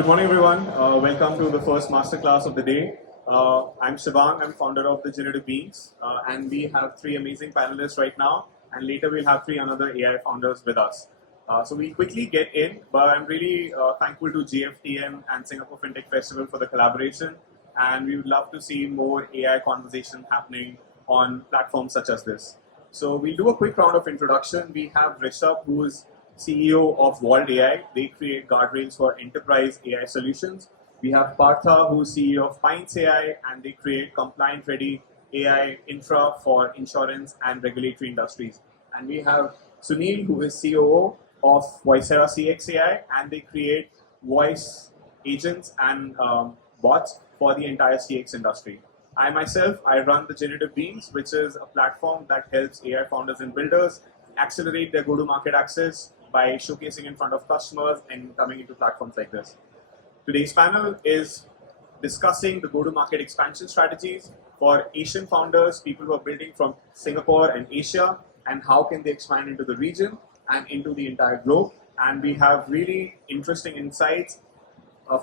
Good morning, everyone. Welcome to the first masterclass of the day. I'm Shivang. I'm founder of the Generative Beans, and we have three amazing panelists right now. And later we'll have three another AI founders with us. So we'll quickly get in, but I'm really thankful to GFTN and Singapore Fintech Festival for the collaboration. And we would love to see more AI conversation happening on platforms such as this. So we'll do a quick round of introduction. We have Rishabh, who's CEO of Vault AI. They create guardrails for enterprise AI solutions. We have Partha, who's CEO of Pints AI, and they create compliant-ready AI infra for insurance and regulatory industries. And we have Sunil, who is COO of VOICERAcx.AI, and they create voice agents and bots for the entire CX industry. I myself, I run the Generative Beans, which is a platform that helps AI founders and builders accelerate their go-to-market access by showcasing in front of customers and coming into platforms like this. Today's panel is discussing the go-to-market expansion strategies for Asian founders, people who are building from Singapore and Asia, and how can they expand into the region and into the entire globe. And we have really interesting insights,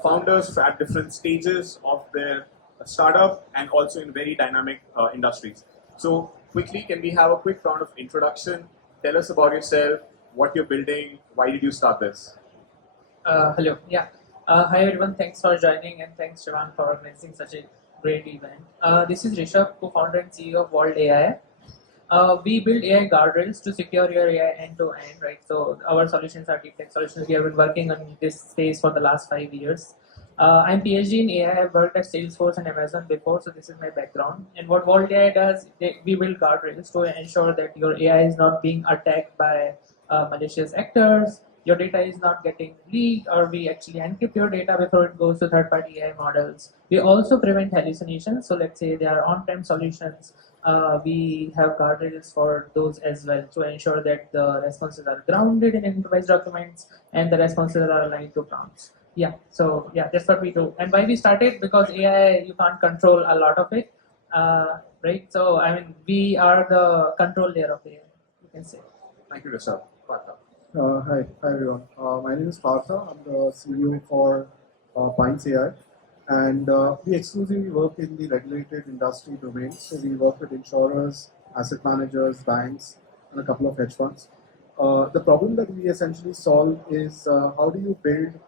founders at different stages of their startup and also in very dynamic industries. So quickly, can we have a quick round of introduction? Tell us about yourself, what you're building, why did you start this? Hello, yeah. Hi everyone, thanks for joining and thanks Shivang for organizing such a great event. This is Rishabh, co-founder and CEO of Vault AI. We build AI guardrails to secure your AI end-to-end, right? So our solutions are deep tech solutions. We have been working on this space for the last 5 years. I'm PhD in AI. I've worked at Salesforce and Amazon before, so this is my background. And what Vault AI does, we build guardrails to ensure that your AI is not being attacked by malicious actors, your data is not getting leaked, or we actually encrypt your data before it goes to third-party AI models. We also prevent hallucinations. So let's say they are on-prem solutions. We have guardrails for those as well to ensure that the responses are grounded in enterprise documents and the responses are aligned to prompts. Yeah, so yeah, that's what we do. And why we started, because AI, you can't control a lot of it, right? So, I mean, we are the control layer of AI, you can say. Thank you, Rishabh. Partha. Hi everyone. My name is Partha. I'm the CEO for Pints AI, and we exclusively work in the regulated industry domain. So we work with insurers, asset managers, banks, and a couple of hedge funds. The problem that we essentially solve is how do you build,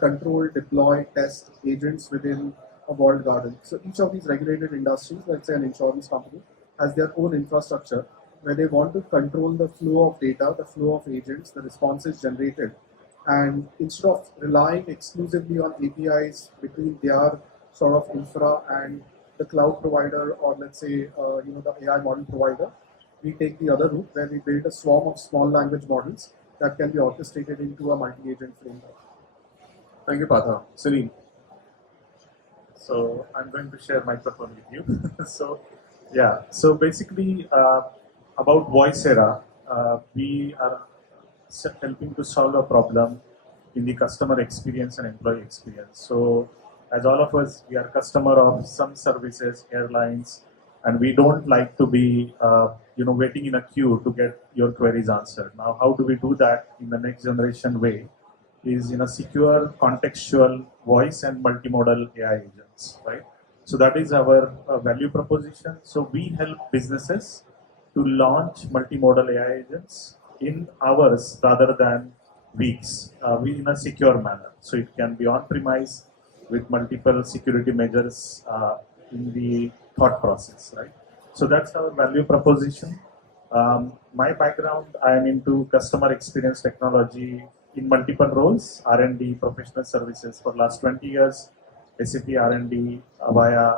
control, deploy, test agents within a walled garden. So each of these regulated industries, let's say an insurance company, has their own infrastructure where they want to control the flow of data, the flow of agents, the responses generated. And instead of relying exclusively on APIs between their sort of infra and the cloud provider, or let's say the AI model provider, we take the other route where we build a swarm of small language models that can be orchestrated into a multi-agent framework. Thank you, Partha. Sunil. So I'm going to share microphone with you. So basically about VOICERA, we are helping to solve a problem in the customer experience and employee experience. So as all of us, we are customer of some services, airlines, and we don't like to be waiting in a queue to get your queries answered. Now, how do we do that in the next generation way? Is in a secure contextual voice and multimodal AI agents, right? So that is our value proposition. So we help businesses to launch multimodal AI agents in hours rather than weeks, in a secure manner. So it can be on-premise with multiple security measures in the thought process, right? So that's our value proposition. My background, I am into customer experience technology in multiple roles, R&D, professional services for last 20 years, SAP R&D via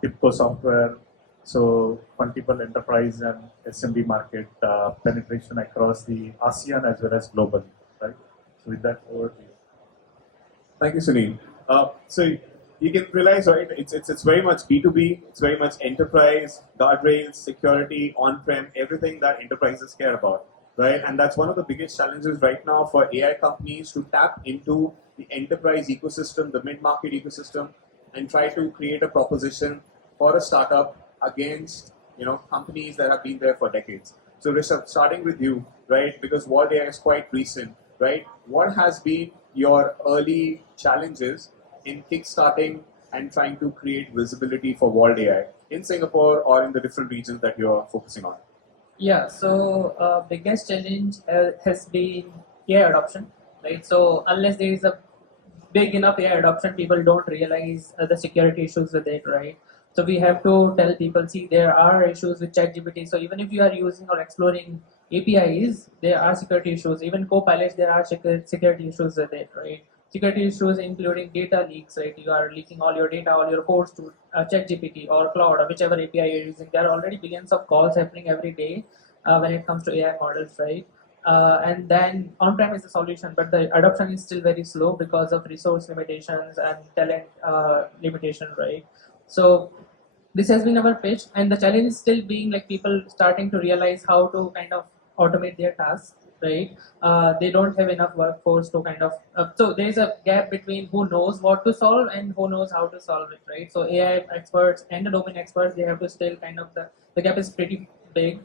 TIPCO software, so multiple enterprise and SMB market penetration across the ASEAN as well as globally, right? So with that, over to you. Thank you, Sunil. So you can realize, right, it's very much B2B, it's very much enterprise, guardrails, security, on-prem, everything that enterprises care about, right? And that's one of the biggest challenges right now for AI companies to tap into the enterprise ecosystem, the mid-market ecosystem, and try to create a proposition for a startup against companies that have been there for decades. So Rishabh, starting with you, right? Because Vault AI is quite recent, right? What has been your early challenges in kickstarting and trying to create visibility for World AI in Singapore or in the different regions that you're focusing on? Yeah, so biggest challenge has been AI adoption, right? So unless there is a big enough AI adoption, people don't realize the security issues with it, right? So we have to tell people, see, there are issues with ChatGPT. So even if you are using or exploring APIs, there are security issues. Even Copilots, there are security issues with it, right? Security issues including data leaks, right? You are leaking all your data, all your codes to ChatGPT or Cloud or whichever API you're using. There are already billions of calls happening every day when it comes to AI models, right? And then on-prem is the solution, but the adoption is still very slow because of resource limitations and talent limitation, right? So this has been our pitch, and the challenge is still being like people starting to realize how to kind of automate their tasks, right? They don't have enough workforce to kind of so there is a gap between who knows what to solve and who knows how to solve it, right? So AI experts and the domain experts, they have to still kind of the gap is pretty big,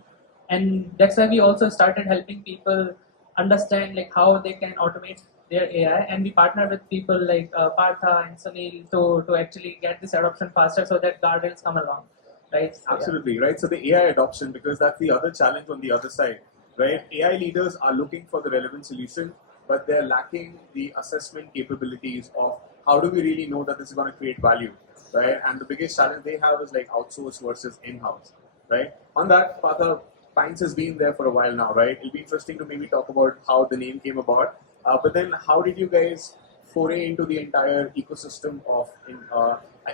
and that's why we also started helping people understand like how they can automate their AI, and we partner with people like Partha and Sunil to actually get this adoption faster so that guardrails come along, right? So, Absolutely, right? So the AI adoption, because that's the other challenge on the other side, right? AI leaders are looking for the relevant solution, but they're lacking the assessment capabilities of how do we really know that this is going to create value, right? And the biggest challenge they have is like outsource versus in-house, right? On that, Partha, Pints has been there for a while now, right? It'll be interesting to maybe talk about how the name came about. But then how did you guys foray into the entire ecosystem of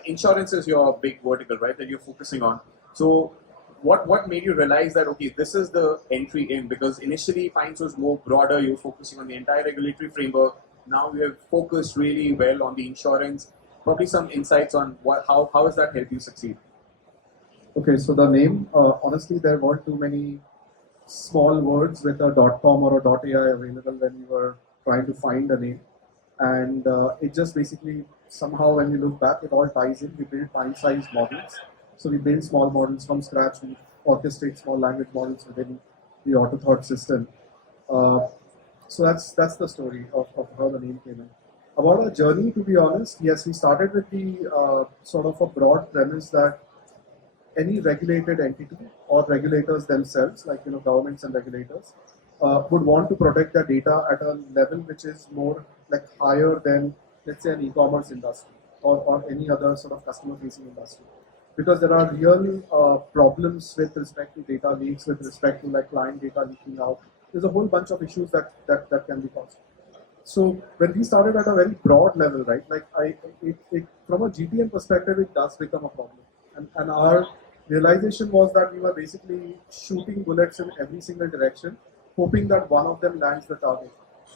insurance is your big vertical, right, that you're focusing on. So what made you realize that, okay, this is the entry in? Because initially Pints was more broader, you were focusing on the entire regulatory framework. Now we have focused really well on the insurance. Probably some insights on how has that helped you succeed? Okay, so the name, honestly, there weren't too many small words with a .com or a .ai available when we were trying to find a name. And it just basically, somehow when we look back, it all ties in. We build pint-sized models. So we build small models from scratch. We orchestrate small language models within the auto thought system. So that's the story of how the name came in. About our journey, to be honest, yes, we started with the sort of a broad premise that any regulated entity or regulators themselves, like governments and regulators, would want to protect their data at a level which is more like higher than, let's say, an e-commerce industry or any other sort of customer-facing industry, because there are real problems with respect to data leaks, with respect to like client data leaking out. There's a whole bunch of issues that can be caused. So when we started at a very broad level, right, like from a GTM perspective, it does become a problem. And our realization was that we were basically shooting bullets in every single direction, hoping that one of them lands the target.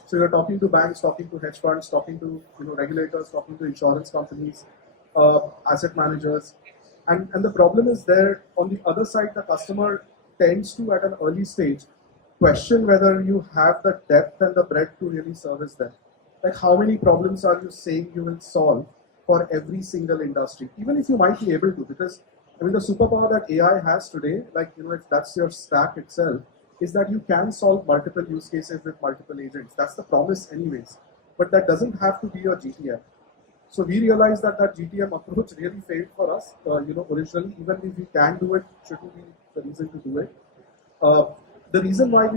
So you're talking to banks, talking to hedge funds, talking to regulators, talking to insurance companies, asset managers, and the problem is there on the other side. The customer tends to, at an early stage, question whether you have the depth and the breadth to really service them. Like, how many problems are you saying you will solve for every single industry, even if you might be able to? Because I mean, the superpower that AI has today, like if that's your stack itself, is that you can solve multiple use cases with multiple agents. That's the promise, anyways. But that doesn't have to be your GTM. So we realized that GTM approach really failed for us. Originally, even if we can do it, shouldn't be the reason to do it. The reason why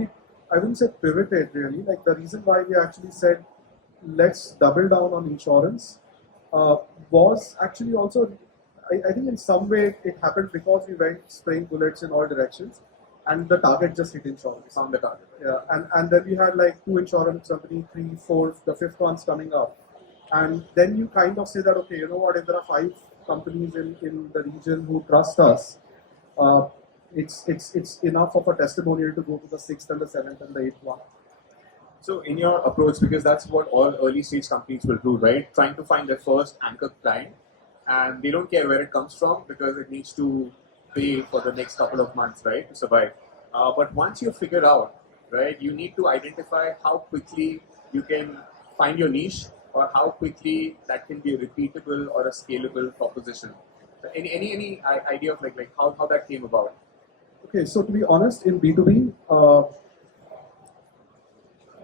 I wouldn't say pivoted really, like the reason why we actually said, let's double down on insurance, was actually also, I think in some way it happened because we went spraying bullets in all directions, and the target just hit insurance. Found the target. Yeah, and then we had like 2 insurance companies, 3, 4, the 5th one's coming up. And then you kind of say that, okay, you know what, if there are 5 companies in the region who trust us, it's enough of a testimonial to go to the 6th and the 7th and the 8th one. So in your approach, because that's what all early stage companies will do, right? Trying to find their first anchor client, and they don't care where it comes from because it needs to pay for the next couple of months, right, to survive. But once you figure out, right, you need to identify how quickly you can find your niche, or how quickly that can be a repeatable or a scalable proposition. So any idea of like how that came about? Okay, so to be honest, in B2B,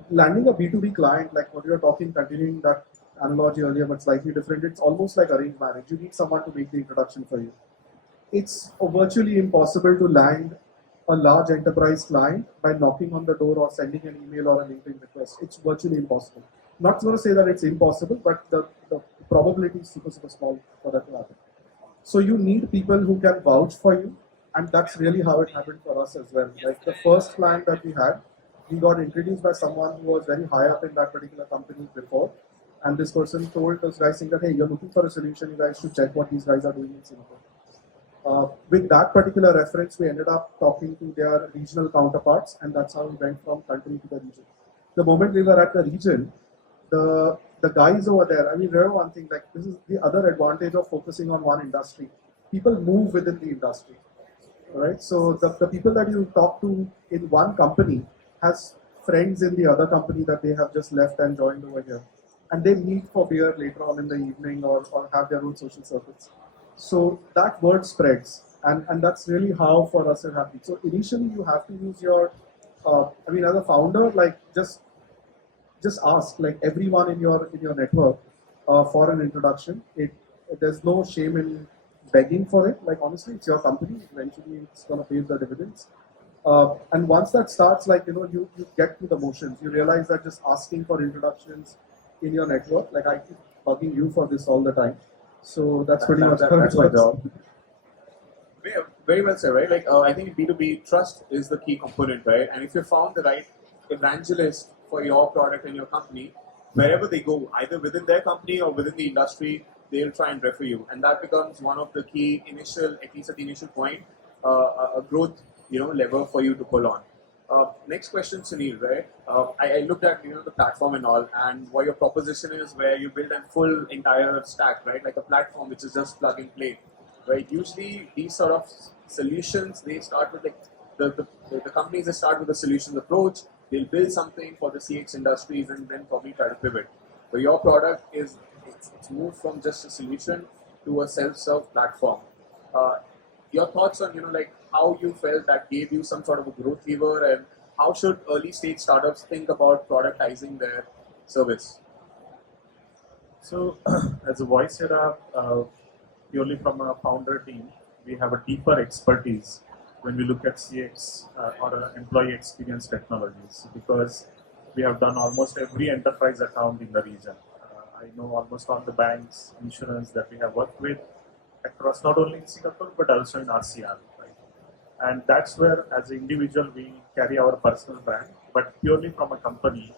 landing a B2B client, like what you were talking, continuing that analogy earlier, but slightly different, it's almost like arranged marriage. You need someone to make the introduction for you. It's virtually impossible to land a large enterprise client by knocking on the door or sending an email or a LinkedIn request. It's virtually impossible. Not going to say that it's impossible, but the probability is super, super small for that to happen. So you need people who can vouch for you, and that's really how it happened for us as well. Like the first client that we had, we got introduced by someone who was very high up in that particular company before, and this person told us guys saying that, hey, you're looking for a solution, you guys should check what these guys are doing in Singapore. With that particular reference, we ended up talking to their regional counterparts, and that's how we went from country to the region. The moment we were at the region, the guys over there, I mean, remember one thing, like this is the other advantage of focusing on one industry. People move within the industry, right? So the people that you talk to in one company has friends in the other company that they have just left and joined over here. And they meet for beer later on in the evening or have their own social circuits. So that word spreads, and that's really how for us it happened. So initially you have to use your, I mean, as a founder, like just ask like everyone in your network for an introduction. There's no shame in begging for it. Like honestly, it's your company. Eventually, it's gonna pay the dividends. And once that starts, like you get to the motions. You realize that just asking for introductions in your network, like I keep bugging you for this all the time. So that's pretty much that's my job. Very well said, right? Like I think B2B trust is the key component, right? And if you found the right evangelist for your product and your company, wherever they go, either within their company or within the industry, they'll try and refer you, and that becomes one of the key initial, at least at the initial point, a growth lever for you to pull on. Next question, Sunil, right? I looked at the platform and all, and what your proposition is, where you build a full entire stack, right? Like a platform which is just plug and play, right? Usually these sort of solutions, they start with like the companies that start with a solutions approach. They'll build something for the CX industries and then probably try to pivot. But your product is it's moved from just a solution to a self-serve platform. Your thoughts on like how you felt that gave you some sort of a growth lever, and how should early stage startups think about productizing their service? So, as a VOICERA, purely from a founder team, we have a deeper expertise when we look at CX or employee experience technologies, because we have done almost every enterprise account in the region. I know almost all the banks, insurance that we have worked with across not only in Singapore but also in ASEAN. Right? And that's where, as an individual, we carry our personal brand, but purely from a company,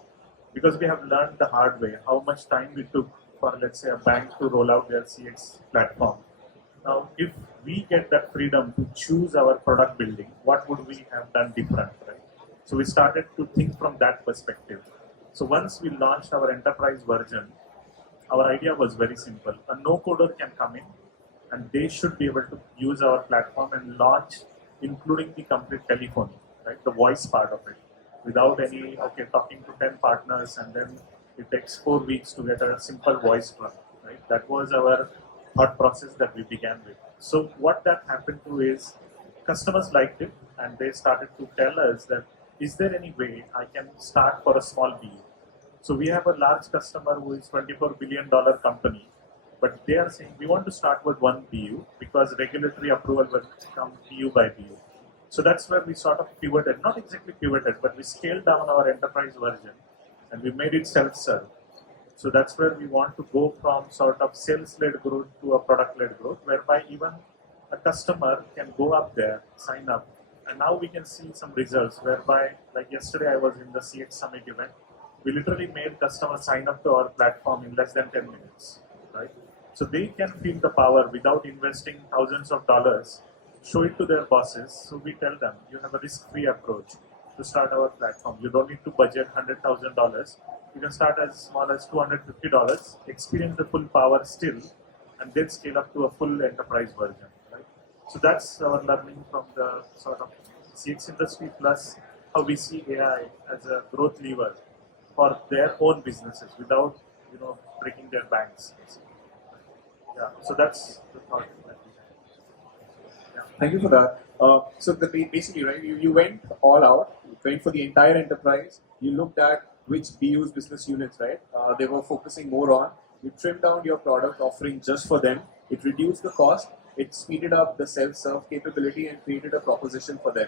because we have learned the hard way how much time we took for, let's say, a bank to roll out their CX platform. Now, if we get that freedom to choose our product building, what would we have done different, right? So we started to think from that perspective. So once we launched our enterprise version, our idea was very simple. A no-coder can come in and they should be able to use our platform and launch, including the complete telephony, right? The voice part of it, without any, talking to 10 partners and then it takes 4 weeks to get a simple voice run, right? That was our thought process that we began with. So what that happened to is customers liked it and they started to tell us that, is there any way I can start for a small BU? So we have a large customer who is $24 billion company, but they are saying we want to start with one BU because regulatory approval will come BU by BU. So that's where we sort of pivoted, not exactly pivoted, but we scaled down our enterprise version and we made it self-serve. So that's where we want to go from sort of sales-led growth to a product-led growth, whereby even a customer can go up there, sign up, and now we can see some results whereby, like yesterday I was in the CX Summit event, we literally made customers sign up to our platform in less than 10 minutes, right? So they can feel the power without investing thousands of dollars, show it to their bosses. So we tell them, you have a risk-free approach to start our platform. You don't need to budget $100,000. You can start as small as $250, experience the full power still, and then scale up to a full enterprise version, right? So that's our learning from the sort of CX industry, plus how we see AI as a growth lever for their own businesses without, breaking their banks. Yeah, so that's the thought that we have. Yeah. Thank you for that. Basically, right, you went all out, you went for the entire enterprise. You looked at which BUs, business units, right, they were focusing more on. You trimmed down your product offering just for them. It reduced the cost. It speeded up the self-serve capability and created a proposition for them.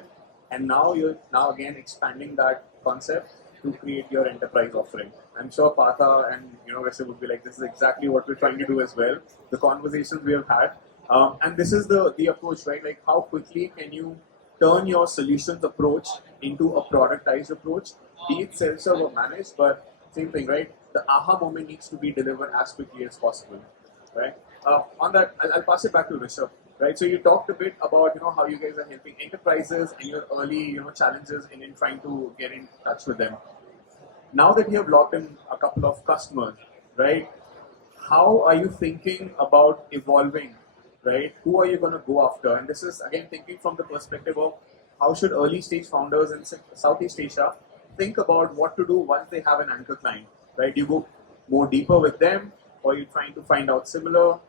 And now you're again expanding that concept to create your enterprise offering. I'm sure Partha and Rishabh would be like, this is exactly what we're trying to do as well. The conversations we have had, and this is the approach, right? Like how quickly can you turn your solutions approach into a productized approach, be it self-serve or managed, but same thing, right? The aha moment needs to be delivered as quickly as possible, right? On that, I'll pass it back to Rishabh, right? So you talked a bit about how you guys are helping enterprises and your early challenges in trying to get in touch with them. Now that you have locked in a couple of customers, right? How are you thinking about evolving, right? Who are you going to go after? And this is again thinking from the perspective of how should early stage founders in Southeast Asia think about what to do once they have an anchor client, right? You go more deeper with them, or you're trying to find out similar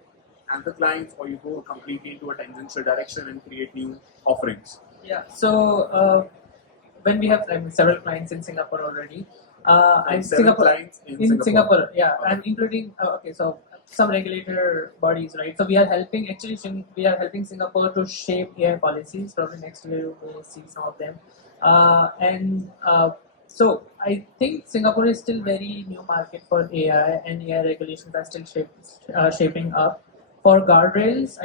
anchor clients, or you go completely into a tangential direction and create new offerings. Yeah. So when we have several clients in Singapore already, and clients in Singapore, yeah, and including okay, so some regulator bodies, right? So we are helping Singapore to shape AI policies. Probably next year you will see some of them, so I think Singapore is still very new market for AI, and AI regulations are still shaping up. For guardrails,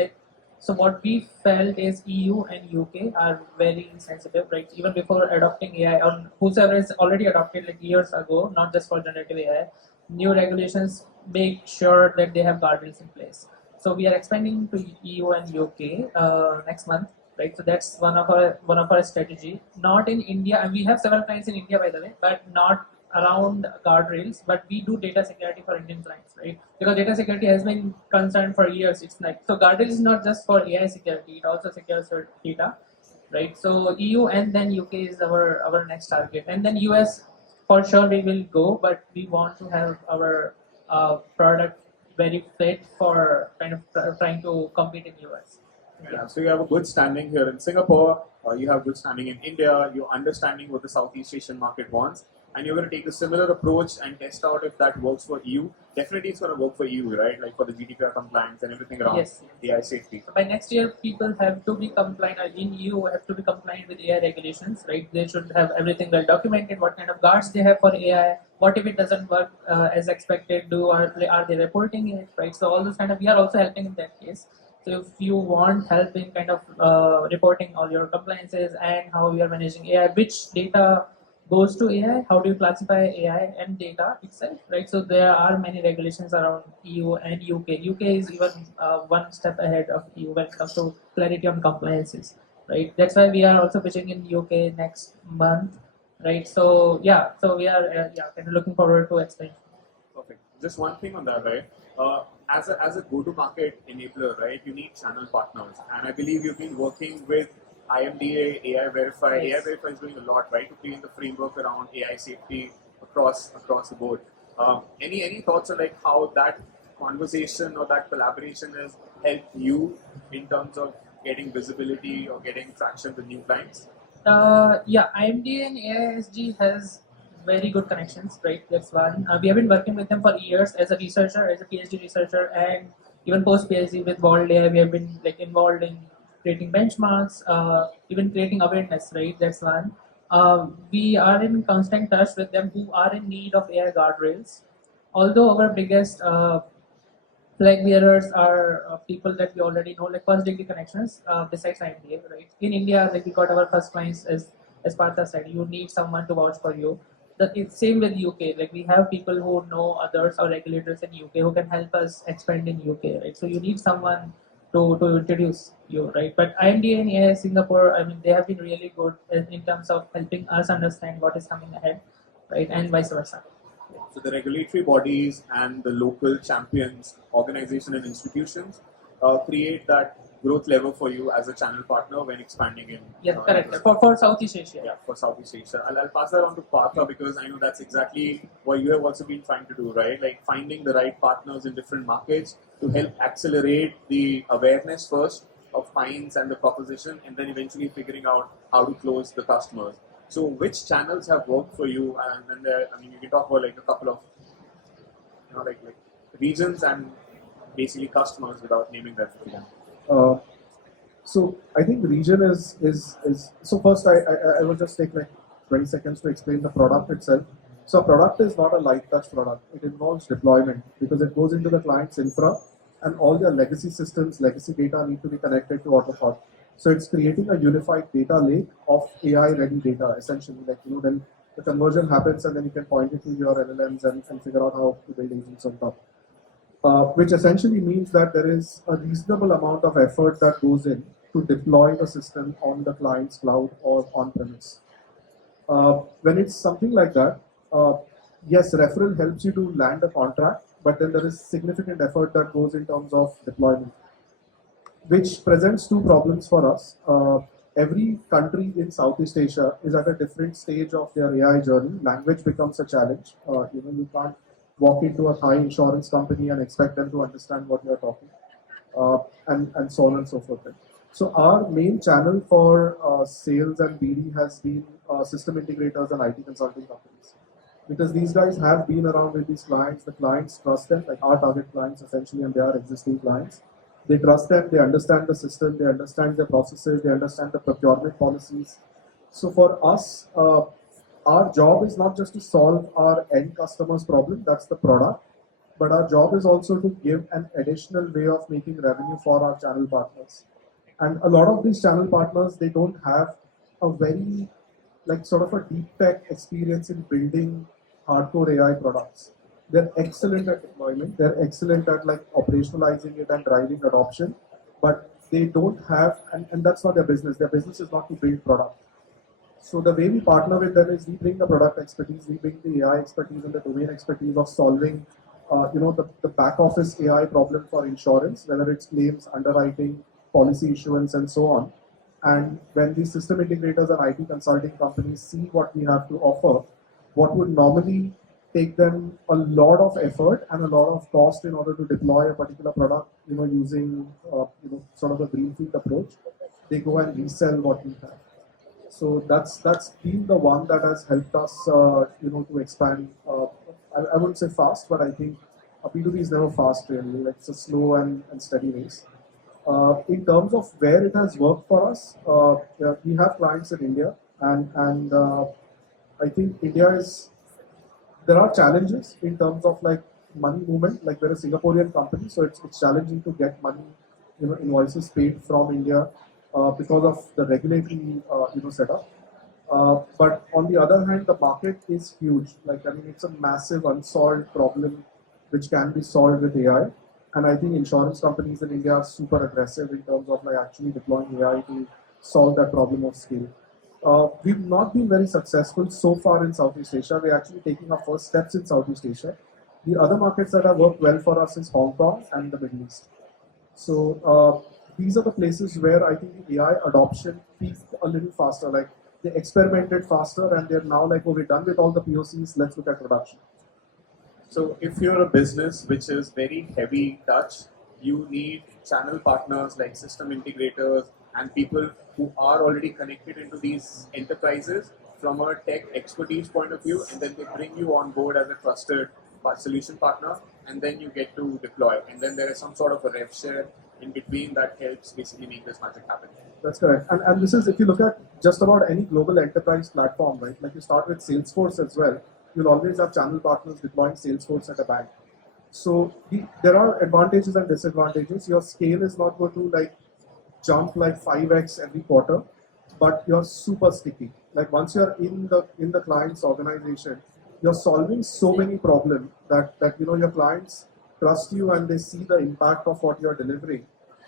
so what we felt is EU and UK are very sensitive, right? Even before adopting AI, or whosoever is already adopted like years ago, not just for generative AI, new regulations make sure that they have guardrails in place. So we are expanding to EU and UK next month, right? So that's one of our strategy. Not in India, and we have several clients in India, by the way, but not around guardrails, but we do data security for Indian clients, right? Because data security has been concerned for years. It's like, so guardrails is not just for AI security, it also secures your data, right? So EU and then UK is our next target, and then US for sure we will go, but we want to have our product very fit for kind of trying to compete in US. Yeah, so you have a good standing here in Singapore, you have good standing in India, you're understanding what the Southeast Asian market wants, and you're going to take a similar approach and test out if that works for EU. Definitely it's going to work for EU, right? Like for the GDPR compliance and everything around AI safety. So by next year, people have to be compliant, in EU have to be compliant with AI regulations, right? They should have everything well documented, what kind of guards they have for AI, what if it doesn't work as expected, are they reporting it, right? So all those kind of, we are also helping in that case. So if you want help in kind of reporting all your compliances and how you are managing AI, which data goes to AI, how do you classify AI and data itself, right? So there are many regulations around EU and UK. UK is even one step ahead of EU when it comes to clarity on compliances, right? That's why we are also pitching in UK next month, right? So yeah, so we are kind of looking forward to expansion. Perfect. Just one thing on that, right? As a go-to-market enabler, right, you need channel partners, and I believe you've been working with IMDA, AI Verify. Yes. AI Verify is doing a lot, right, to create the framework around AI safety across the board. Any thoughts on like how that conversation or that collaboration has helped you in terms of getting visibility or getting traction with new clients? IMDA and AISG has very good connections, right? That's one. We have been working with them for years as a researcher, as a PhD researcher, and even post PhD with World AI. We have been like involved in creating benchmarks, even creating awareness, right? That's one. We are in constant touch with them who are in need of AI guardrails. Although our biggest flag bearers are people that we already know, like first degree connections, besides IMDA, right? In India, like we got our first clients as Partha said, you need someone to vouch for you. It's same with UK, like we have people who know others or regulators in UK who can help us expand in UK, right? So you need someone to introduce you, right? But IMDA and AI Singapore, I mean, they have been really good in terms of helping us understand what is coming ahead, right? And vice versa. So the regulatory bodies and the local champions, organizations and institutions create that growth level for you as a channel partner when expanding in. Correct. For Southeast Asia. Yeah, for Southeast Asia. I'll pass that on to Partha because I know that's exactly what you have also been trying to do, right? Like finding the right partners in different markets to help accelerate the awareness first of Pints and the proposition, and then eventually figuring out how to close the customers. So which channels have worked for you? And then there, I mean, you can talk about like a couple of, like regions and basically customers without naming them for them. So I think the region is so first I will just take like 20 seconds to explain the product itself. So a product is not a light touch product. It involves deployment because it goes into the client's infra and all their legacy systems, legacy data need to be connected to AutoPod. So it's creating a unified data lake of AI ready data essentially, like then the conversion happens and then you can point it to your LLMs and figure out how to build agents on top. Which essentially means that there is a reasonable amount of effort that goes in to deploy the system on the client's cloud or on-premise. When it's something like that, yes, referral helps you to land a contract, but then there is significant effort that goes in terms of deployment, which presents two problems for us. Every country in Southeast Asia is at a different stage of their AI journey. Language becomes a challenge. You can't walk into a Thai insurance company and expect them to understand what you're talking, and so on and so forth. So our main channel for sales and BD has been system integrators and IT consulting companies. Because these guys have been around with these clients, the clients trust them, like our target clients essentially, and they are existing clients. They trust them, they understand the system, they understand the processes, they understand the procurement policies. So for us, our job is not just to solve our end customer's problem, that's the product, but our job is also to give an additional way of making revenue for our channel partners. And a lot of these channel partners, they don't have a very, like sort of a deep tech experience in building hardcore AI products. They're excellent at deployment, they're excellent at like operationalizing it and driving adoption, but they don't have, and that's not their business. Their business is not to build product. So the way we partner with them is we bring the product expertise, we bring the AI expertise and the domain expertise of solving, the back office AI problem for insurance, whether it's claims, underwriting, policy issuance, and so on. And when these system integrators and IT consulting companies see what we have to offer, what would normally take them a lot of effort and a lot of cost in order to deploy a particular product, using sort of a greenfield approach, they go and resell what we have. So that's been the one that has helped us, to expand. I wouldn't say fast, but I think B2B is never fast really. Like it's a slow and steady race. In terms of where it has worked for us, we have clients in India, and I think there are challenges in terms of like money movement. Like we're a Singaporean company, so it's challenging to get money, invoices paid from India because of the regulatory, setup. But on the other hand, the market is huge. It's a massive unsolved problem which can be solved with AI. And I think insurance companies in India are super aggressive in terms of like actually deploying AI to solve that problem of scale. We've not been very successful so far in Southeast Asia. We're actually taking our first steps in Southeast Asia. The other markets that have worked well for us is Hong Kong and the Middle East. So these are the places where I think the AI adoption peaked a little faster. Like they experimented faster and they're now like, oh, we're done with all the POCs, let's look at production. So if you're a business which is very heavy touch, you need channel partners like system integrators and people who are already connected into these enterprises from a tech expertise point of view, and then they bring you on board as a trusted solution partner, and then you get to deploy. And then there is some sort of a rev share in between that helps basically make this magic happen. That's correct. And this is, if you look at just about any global enterprise platform, right? Like you start with Salesforce as well, you'll always have channel partners deploying Salesforce at a bank. So there are advantages and disadvantages. Your scale is not going to like jump like 5x every quarter, but you're super sticky. Like once you're in the client's organization, you're solving so many problems that your clients trust you and they see the impact of what you're delivering,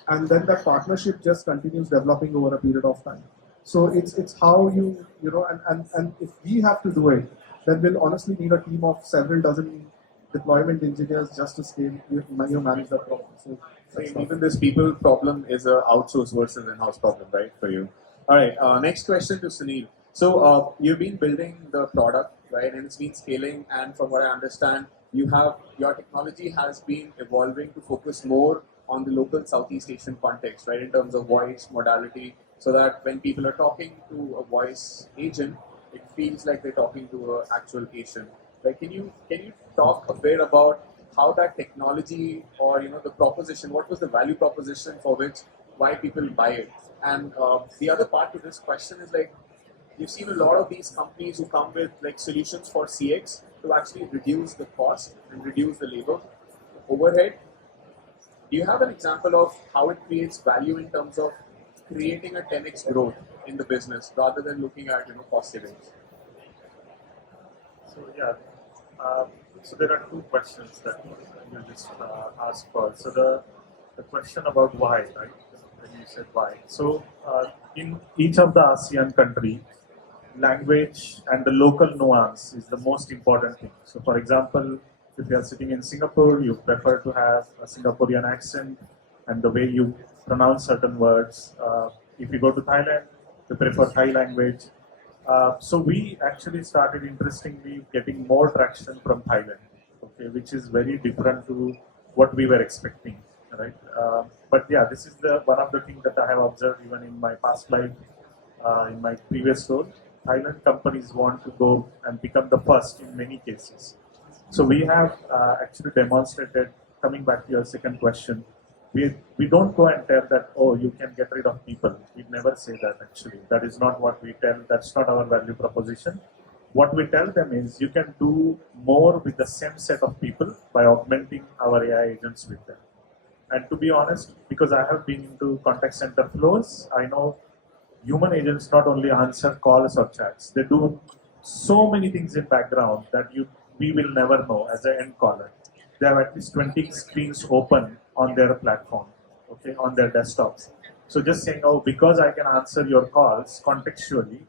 and then that partnership just continues developing over a period of time. So it's how you and if we have to do it, then we'll honestly need a team of several dozen deployment engineers just to scale manage that problem. So even this people problem is a outsource versus in-house problem, right, for you? All right. Next question to Sunil. So you've been building the product, right, and it's been scaling. And from what I understand, your technology has been evolving to focus more on the local Southeast Asian context, right, in terms of voice modality, so that when people are talking to a voice agent, it feels like they're talking to an actual patient. Like, can you talk a bit about how that technology or the proposition, what was the value proposition for which why people buy it? And the other part to this question is like, you've seen a lot of these companies who come with like solutions for CX to actually reduce the cost and reduce the labor overhead. Do you have an example of how it creates value in terms of creating a 10x growth in the business rather than looking at cost savings? So yeah, so there are two questions that you just asked for. So the question about why, right? When you said why. So in each of the ASEAN country, language and the local nuance is the most important thing. So for example, if you are sitting in Singapore, you prefer to have a Singaporean accent and the way you pronounce certain words. If you go to Thailand, you prefer Thai language. So we actually started interestingly getting more traction from Thailand, okay, which is very different to what we were expecting, right? But yeah, this is the one of the things that I have observed even in my past life, in my previous role. Thailand companies want to go and become the first in many cases. So we have actually demonstrated, coming back to your second question, we don't go and tell that, oh, you can get rid of people. We never say that actually. That is not what we tell. That's not our value proposition. What we tell them is you can do more with the same set of people by augmenting our AI agents with them. And to be honest, because I have been into contact center flows, I know human agents not only answer calls or chats, they do so many things in background that we will never know as an end caller. They have at least 20 screens open on their platform, okay, on their desktops. So just saying, oh, because I can answer your calls contextually,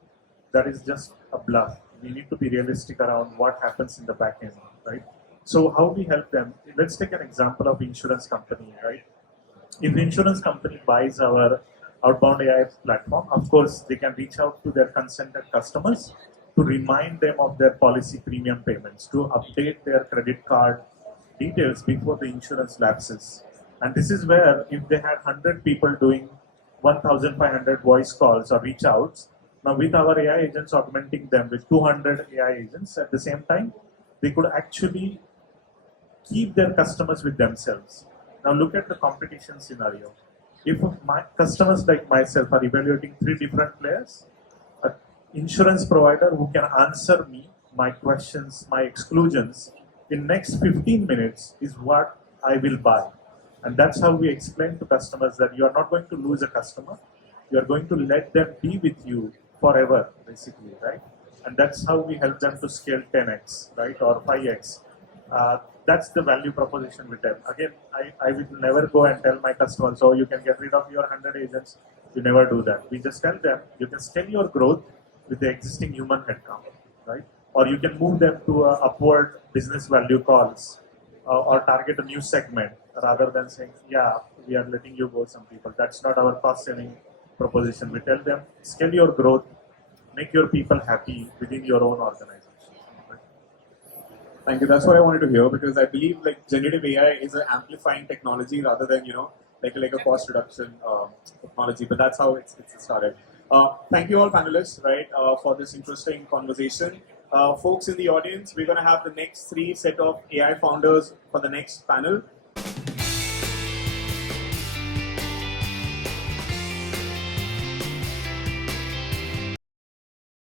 that is just a bluff. We need to be realistic around what happens in the back end, right? So how we help them, let's take an example of insurance company, right? If the insurance company buys our outbound AI platform, of course, they can reach out to their consented customers to remind them of their policy premium payments, to update their credit card details before the insurance lapses. And this is where if they had 100 people doing 1,500 voice calls or reach outs, now with our AI agents augmenting them with 200 AI agents at the same time, they could actually keep their customers with themselves. Now look at the competition scenario. If my customers like myself are evaluating 3 different players, an insurance provider who can answer me, my questions, my exclusions, in next 15 minutes is what I will buy. And that's how we explain to customers that you are not going to lose a customer. You are going to let them be with you forever, basically, right? And that's how we help them to scale 10x, right, or 5x. That's the value proposition with them. Again, I will never go and tell my customers, oh, you can get rid of your 100 agents. You never do that. We just tell them, you can scale your growth with the existing human headcount, right? Or you can move them to upward business value calls or target a new segment rather than saying, yeah, we are letting you go some people. That's not our cost saving proposition. We tell them, scale your growth, make your people happy within your own organization. Thank you. That's what I wanted to hear, because I believe like generative AI is an amplifying technology rather than like a cost reduction technology. But that's how it's started. Thank you all panelists, right, for this interesting conversation. Folks in the audience, we're going to have the next 3 set of AI founders for the next panel.